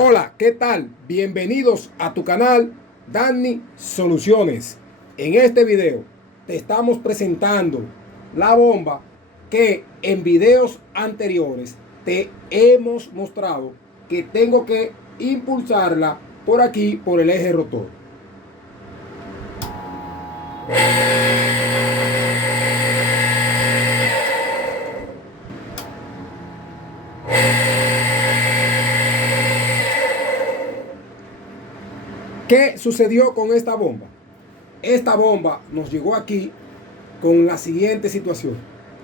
Hola, ¿qué tal? Bienvenidos a tu canal Danny Soluciones. En este video te estamos presentando la bomba que en videos anteriores te hemos mostrado que tengo que impulsarla por aquí, por el eje rotor. ¿Qué sucedió con esta bomba? Esta bomba nos llegó aquí con la siguiente situación.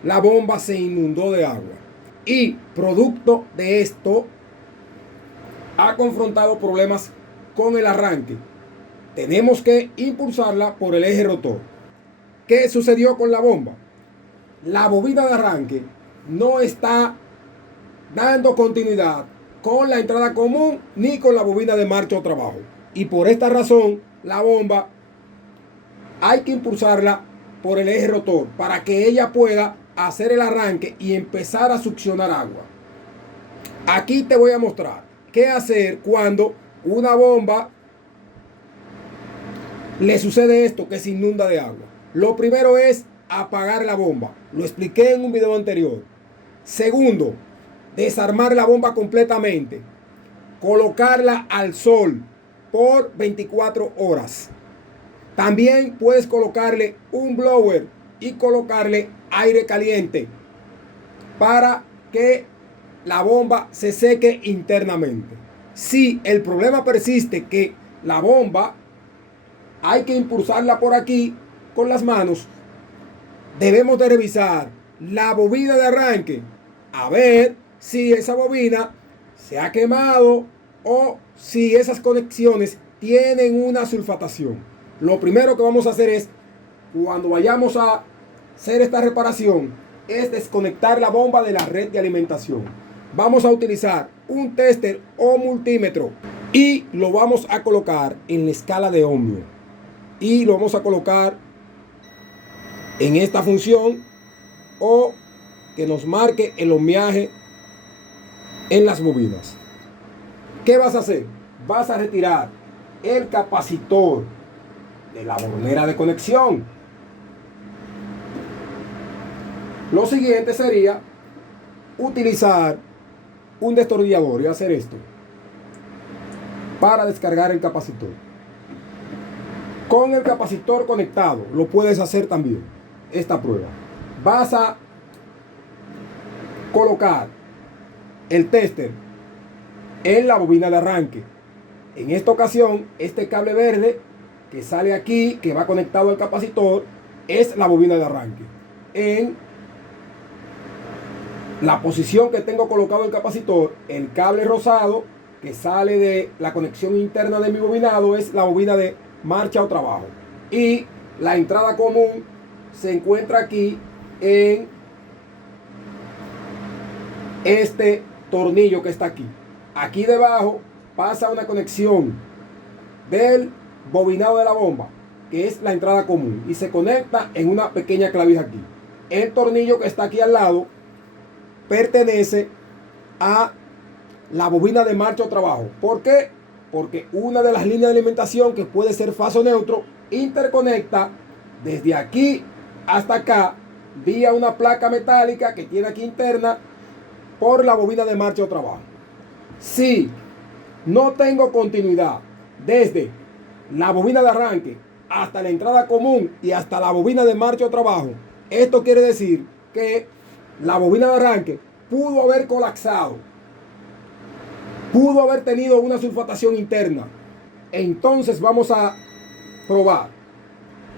La bomba se inundó de agua y producto de esto ha confrontado problemas con el arranque. Tenemos que impulsarla por el eje rotor. ¿Qué sucedió con la bomba? La bobina de arranque no está dando continuidad con la entrada común ni con la bobina de marcha o trabajo. Y por esta razón, la bomba hay que impulsarla por el eje rotor para que ella pueda hacer el arranque y empezar a succionar agua. Aquí te voy a mostrar qué hacer cuando una bomba le sucede esto, que se inunda de agua. Lo primero es apagar la bomba. Lo expliqué en un video anterior. Segundo, desarmar la bomba completamente. Colocarla al sol por 24 horas. También puedes colocarle un blower y colocarle aire caliente para que la bomba se seque internamente. Si el problema persiste que la bomba hay que impulsarla por aquí con las manos, debemos de revisar la bobina de arranque a ver si esa bobina se ha quemado o si esas conexiones tienen una sulfatación. Lo primero que vamos a hacer es, cuando vayamos a hacer esta reparación, es desconectar la bomba de la red de alimentación. Vamos a utilizar un tester o multímetro y lo vamos a colocar en la escala de ohmio. Y lo vamos a colocar en esta función o que nos marque el ohmiaje en las bobinas. ¿Qué vas a hacer? Vas a retirar el capacitor de la bobinera de conexión. Lo siguiente sería utilizar un destornillador y hacer esto para descargar el capacitor. Con el capacitor conectado lo puedes hacer también esta prueba. Vas a colocar el tester en la bobina de arranque. En esta ocasión, este cable verde que sale aquí, que va conectado al capacitor, es la bobina de arranque. En la posición que tengo colocado el capacitor, el cable rosado que sale de la conexión interna de mi bobinado es la bobina de marcha o trabajo. Y la entrada común se encuentra aquí en este tornillo que está aquí. Aquí debajo pasa una conexión del bobinado de la bomba, que es la entrada común, y se conecta en una pequeña clavija aquí. El tornillo que está aquí al lado pertenece a la bobina de marcha o trabajo. ¿Por qué? Porque una de las líneas de alimentación, que puede ser faso neutro, interconecta desde aquí hasta acá vía una placa metálica que tiene aquí interna por la bobina de marcha o trabajo. Si no tengo continuidad desde la bobina de arranque hasta la entrada común y hasta la bobina de marcha o trabajo, esto quiere decir que la bobina de arranque pudo haber colapsado, pudo haber tenido una sulfatación interna. Entonces vamos a probar.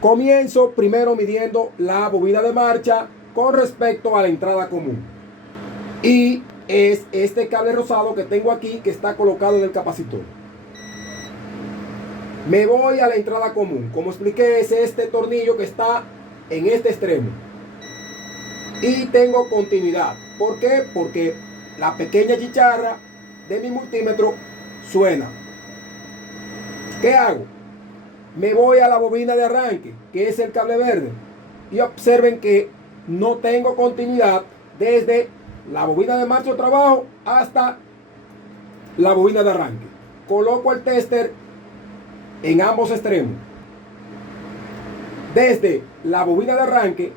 Comienzo primero midiendo la bobina de marcha con respecto a la entrada común. Y es este cable rosado que tengo aquí, que está colocado en el capacitor. Me voy a la entrada común. Como expliqué, es este tornillo que está en este extremo. Y tengo continuidad. ¿Por qué? Porque la pequeña chicharra de mi multímetro suena. ¿Qué hago? Me voy a la bobina de arranque, que es el cable verde, y observen que no tengo continuidad desde la bobina de marcha o trabajo hasta la bobina de arranque. Coloco el tester en ambos extremos. Desde la bobina de arranque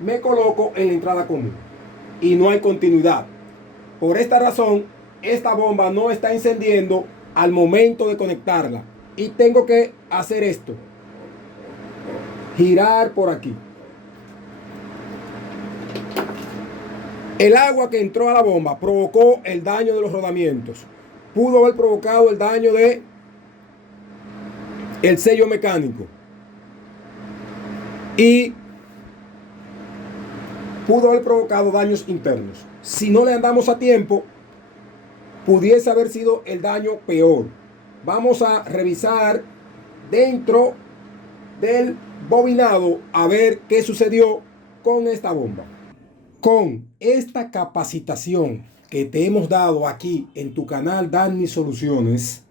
me coloco en la entrada común y no hay continuidad. Por esta razón, esta bomba no está encendiendo al momento de conectarla y tengo que hacer esto: girar por aquí. El agua que entró a la bomba provocó el daño de los rodamientos. Pudo haber provocado el daño de el sello mecánico y pudo haber provocado daños internos. Si no le andamos a tiempo, pudiese haber sido el daño peor. Vamos a revisar dentro del bobinado a ver qué sucedió con esta bomba. Con esta capacitación que te hemos dado aquí en tu canal Danny Soluciones,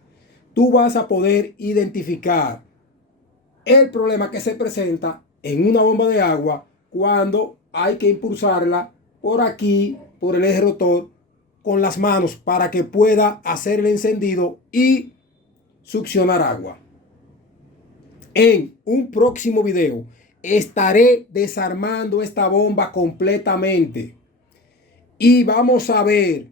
tú vas a poder identificar el problema que se presenta en una bomba de agua cuando hay que impulsarla por aquí, por el eje rotor, con las manos para que pueda hacer el encendido y succionar agua. En un próximo video estaré desarmando esta bomba completamente y vamos a ver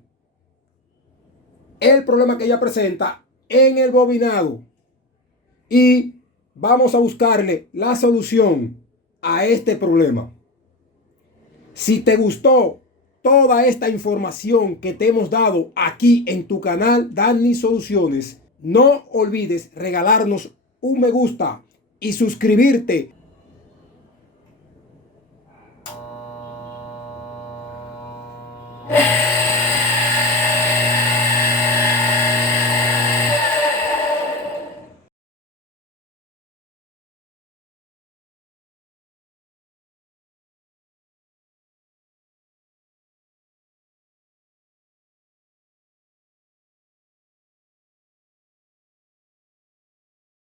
el problema que ella presenta en el bobinado y vamos a buscarle la solución a este problema. Si te gustó toda esta información que te hemos dado aquí en tu canal Danny Soluciones, no olvides regalarnos un me gusta y suscribirte